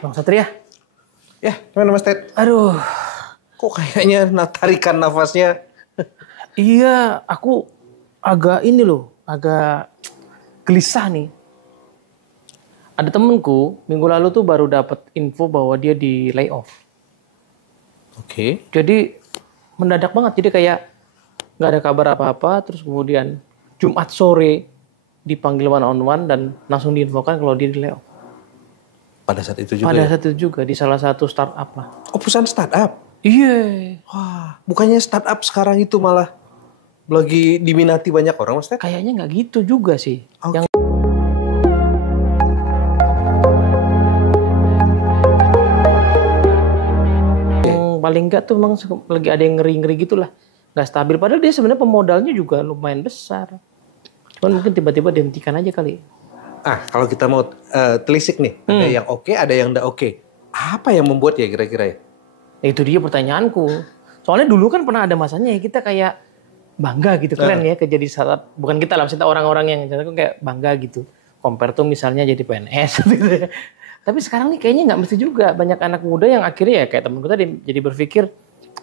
Bang Satria. Ya, gimana Mas Ted? Aduh. Kok kayaknya tarikan nafasnya? Iya, aku agak agak gelisah nih. Ada temenku, minggu lalu tuh baru dapat info bahwa dia di layoff. Oke. Jadi mendadak banget, jadi kayak nggak ada kabar apa-apa, terus kemudian Jumat sore dipanggil one on one dan langsung diinfokan kalau dia di layoff. Pada saat itu juga Pada ya? saat itu juga di salah satu startup lah. Oh, perusahaan startup? Iya. Wah, bukannya startup sekarang itu malah lagi diminati banyak orang, Mas Ted? Kayaknya nggak gitu juga sih. Oke. Yang paling nggak tuh memang lagi ada yang ngeri-ngeri gitulah. Nggak stabil. Padahal dia sebenarnya pemodalnya juga lumayan besar. Cuman mungkin tiba-tiba dihentikan aja kali. Kalau kita mau telisik nih, ada yang oke, ada yang nggak oke. Apa yang membuat ya kira-kira ya? Nah, itu dia pertanyaanku. Soalnya dulu kan pernah ada masanya ya kita kayak bangga gitu, keren ya kerja di startup. Bukan kita lah, maksudnya orang-orang yang kayak bangga gitu. Compare tuh misalnya jadi PNS gitu ya. Tapi sekarang nih kayaknya nggak mesti juga. Banyak anak muda yang akhirnya ya kayak temenku tadi jadi berpikir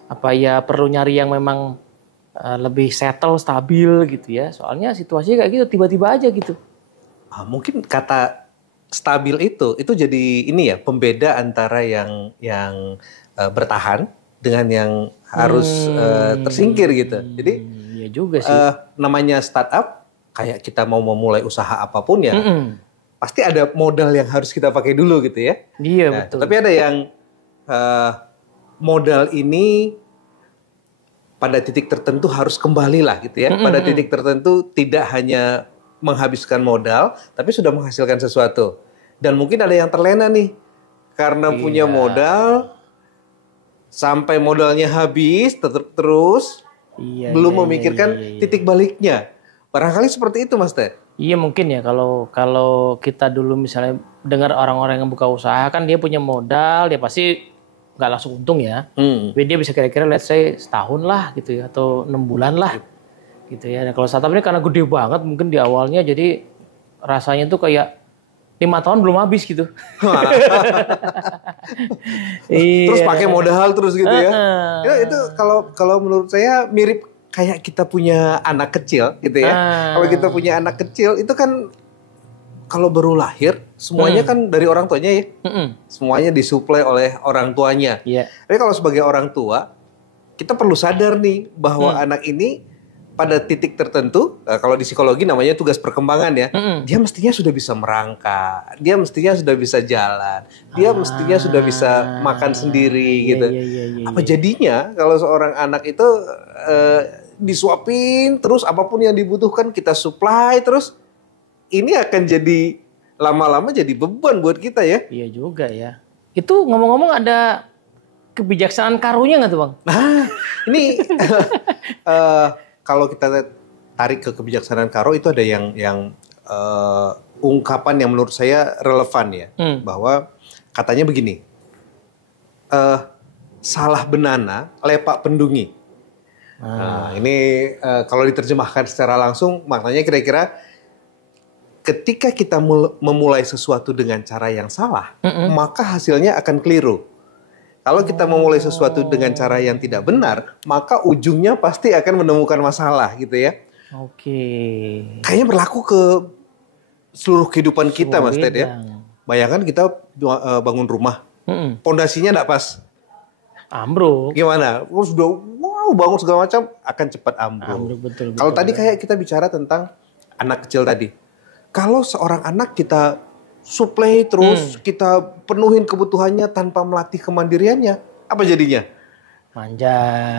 apa ya perlu nyari yang memang lebih settle, stabil gitu ya. Soalnya situasinya kayak gitu tiba-tiba aja gitu. Mungkin kata stabil itu jadi ini ya pembeda antara yang bertahan dengan yang harus tersingkir gitu. Jadi ya juga sih. namanya startup kayak kita mau memulai usaha apapun ya pasti ada modal yang harus kita pakai dulu gitu ya. Iya betul. Tapi ada yang modal ini pada titik tertentu harus kembali lah gitu ya. Pada titik tertentu tidak hanya menghabiskan modal, tapi sudah menghasilkan sesuatu. Dan mungkin ada yang terlena nih, karena punya modal, sampai modalnya habis, terus belum memikirkan titik baliknya. Barangkali seperti itu, Mas Ted. Iya mungkin ya kalau kita dulu misalnya dengar orang-orang yang buka usaha kan dia punya modal, dia pasti nggak langsung untung ya. Dia bisa kira-kira let's say setahun lah gitu ya, atau 6 bulan lah. Gitu ya. Nah, kalau startup ini karena gede banget mungkin di awalnya jadi rasanya tuh kayak 5 tahun belum habis gitu. Terus pakai modal terus gitu ya. Itu kalau menurut saya mirip kayak kita punya anak kecil gitu ya. Kalau kita punya anak kecil itu kan kalau baru lahir semuanya kan dari orang tuanya ya. Semuanya disuplai oleh orang tuanya. Tapi kalau sebagai orang tua kita perlu sadar nih bahwa anak ini pada titik tertentu, kalau di psikologi namanya tugas perkembangan ya, dia mestinya sudah bisa merangkak, dia mestinya sudah bisa jalan, dia mestinya sudah bisa makan sendiri gitu. Apa jadinya kalau seorang anak itu disuapin terus apapun yang dibutuhkan kita supply terus, ini akan jadi lama-lama jadi beban buat kita ya. Iya juga ya. Itu ngomong-ngomong ada kebijaksanaan karunya nggak tuh Bang? Nah, ini kalau kita tarik ke kebijaksanaan Karo itu ada yang ungkapan yang menurut saya relevan ya, bahwa katanya begini, salah benana lepak pendungi. Nah, ini kalau diterjemahkan secara langsung maknanya kira-kira ketika kita memulai sesuatu dengan cara yang salah, maka hasilnya akan keliru. Kalau kita memulai sesuatu dengan cara yang tidak benar, maka ujungnya pasti akan menemukan masalah gitu ya. Oke. Kayaknya berlaku ke seluruh kehidupan kita, Mas Ted ya. Bayangkan kita bangun rumah, pondasinya nggak pas. Ambruk. Gimana? Sudah bangun segala macam akan cepat ambruk. Betul. Kalau tadi kayak kita bicara tentang anak kecil tadi. Kalau seorang anak kita suplai terus, kita penuhin kebutuhannya tanpa melatih kemandiriannya, apa jadinya?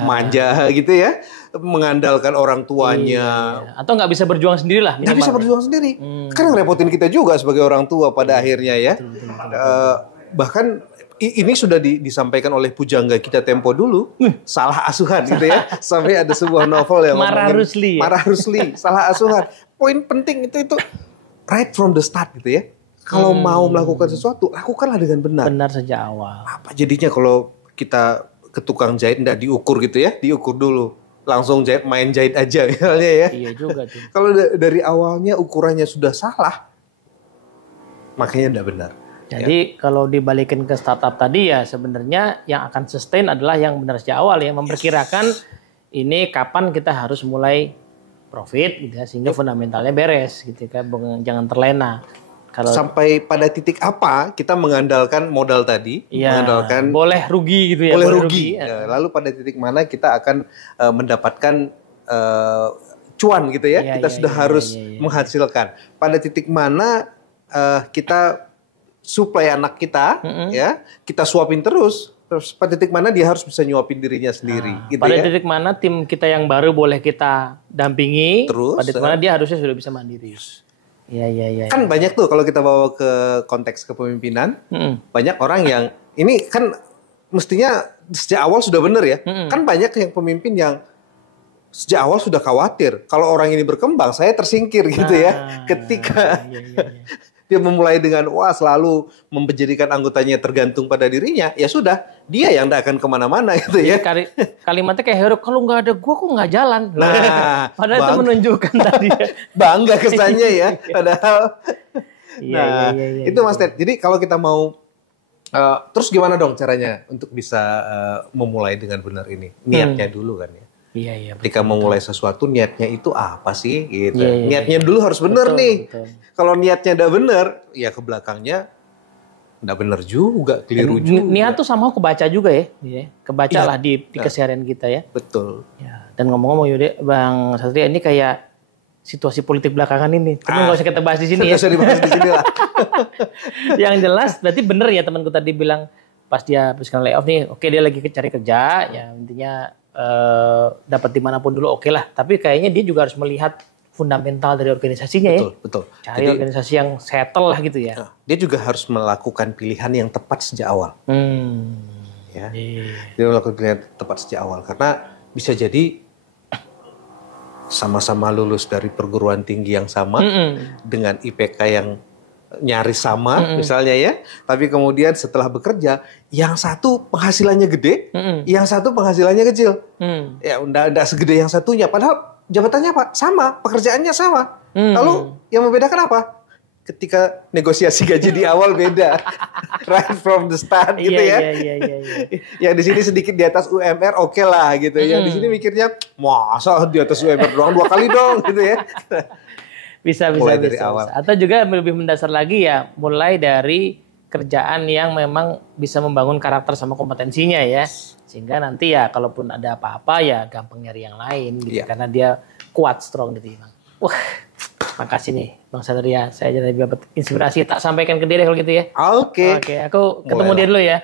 Manja gitu ya, mengandalkan orang tuanya. Atau nggak bisa berjuang sendiri lah. Nggak bisa berjuang sendiri. Kan ngerepotin kita juga sebagai orang tua pada akhirnya ya. Bahkan ini sudah disampaikan oleh pujangga kita tempo dulu, salah asuhan gitu ya. Sampai ada sebuah novel yang Marah Rusli, salah asuhan. Poin penting itu right from the start gitu ya. Kalau mau melakukan sesuatu, lakukanlah dengan benar. Benar sejak awal. Apa jadinya kalau kita ke tukang jahit nggak diukur gitu ya? Diukur dulu. Langsung main jahit aja misalnya ya. Iya juga tuh. Kalau dari awalnya ukurannya sudah salah, makanya nggak benar. Jadi kalau dibalikin ke startup tadi ya sebenarnya yang akan sustain adalah yang benar sejak awal ya, memperkirakan ini kapan kita harus mulai profit gitu ya, sehingga fundamentalnya beres gitu kan, jangan terlena. Kalau sampai pada titik apa kita mengandalkan modal tadi, mengandalkan boleh rugi gitu ya, boleh rugi. Ya, lalu pada titik mana kita akan mendapatkan cuan gitu ya, kita sudah harus menghasilkan. Pada titik mana kita supply anak kita, ya kita suapin terus pada titik mana dia harus bisa nyuapin dirinya sendiri. Gitu pada ya. titik mana tim kita yang baru boleh kita dampingi, terus, pada titik mana dia harusnya sudah bisa mandiri. Iya. Kan banyak tuh kalau kita bawa ke konteks kepemimpinan, banyak orang yang ini kan mestinya sejak awal sudah benar ya. Kan banyak yang pemimpin yang sejak awal sudah khawatir kalau orang ini berkembang, saya tersingkir gitu ya. Ketika dia memulai dengan selalu menjadikan anggotanya tergantung pada dirinya, ya sudah, dia yang tidak akan kemana-mana gitu ya. Kalimatnya kayak hero, kalau nggak ada gua kok nggak jalan. Nah, padahal itu menunjukkan tadi bangga kesannya ya. Padahal, itu Mas Ted. Jadi kalau kita mau, terus gimana dong caranya untuk bisa memulai dengan benar ini? Niatnya dulu kan ya. Iya. Ketika memulai sesuatu, niatnya itu apa sih? Gitu. Niatnya dulu harus benar nih. Betul. Kalau niatnya udah benar, ya ke belakangnya udah benar juga, keliru juga. Niat tuh sama kebaca juga ya. Kebaca lah di keseharian kita ya. Betul. Ya. Dan ngomong-ngomong Yude, Bang Satria, ini kayak situasi politik belakangan ini. Tapi nggak usah kita bahas di sini ya. Nggak usah dibahas di sini lah. Yang jelas, berarti bener ya temanku tadi bilang pas dia habiskan layoff nih, oke dia lagi cari kerja, ya intinya dapat dimanapun dulu oke lah. Tapi kayaknya dia juga harus melihat fundamental dari organisasinya. Betul. Cari organisasi yang settle lah gitu ya. Dia juga harus melakukan pilihan yang tepat sejak awal. Ya. Dia melakukan pilihan yang tepat sejak awal karena bisa jadi sama-sama lulus dari perguruan tinggi yang sama dengan IPK yang nyaris sama misalnya ya. Tapi kemudian setelah bekerja, yang satu penghasilannya gede, yang satu penghasilannya kecil. Ya udah segede yang satunya. Padahal jabatannya apa? Sama, pekerjaannya sama. Lalu yang membedakan apa? Ketika negosiasi gaji di awal beda. Right from the start gitu ya. Yang di sini sedikit di atas UMR oke lah gitu. Yang di sini mikirnya, masa di atas UMR doang 2 kali dong gitu ya. Bisa. Dari awal. Atau juga lebih mendasar lagi ya, mulai dari kerjaan yang memang bisa membangun karakter sama kompetensinya ya. Sehingga nanti ya kalaupun ada apa-apa ya gampang nyari yang lain gitu. Karena dia kuat, strong gitu. Wah, makasih nih Bang Satria. Saya jadi dapat inspirasi, tak sampaikan ke dia kalau gitu ya. Oke. Aku ketemu dia dulu ya.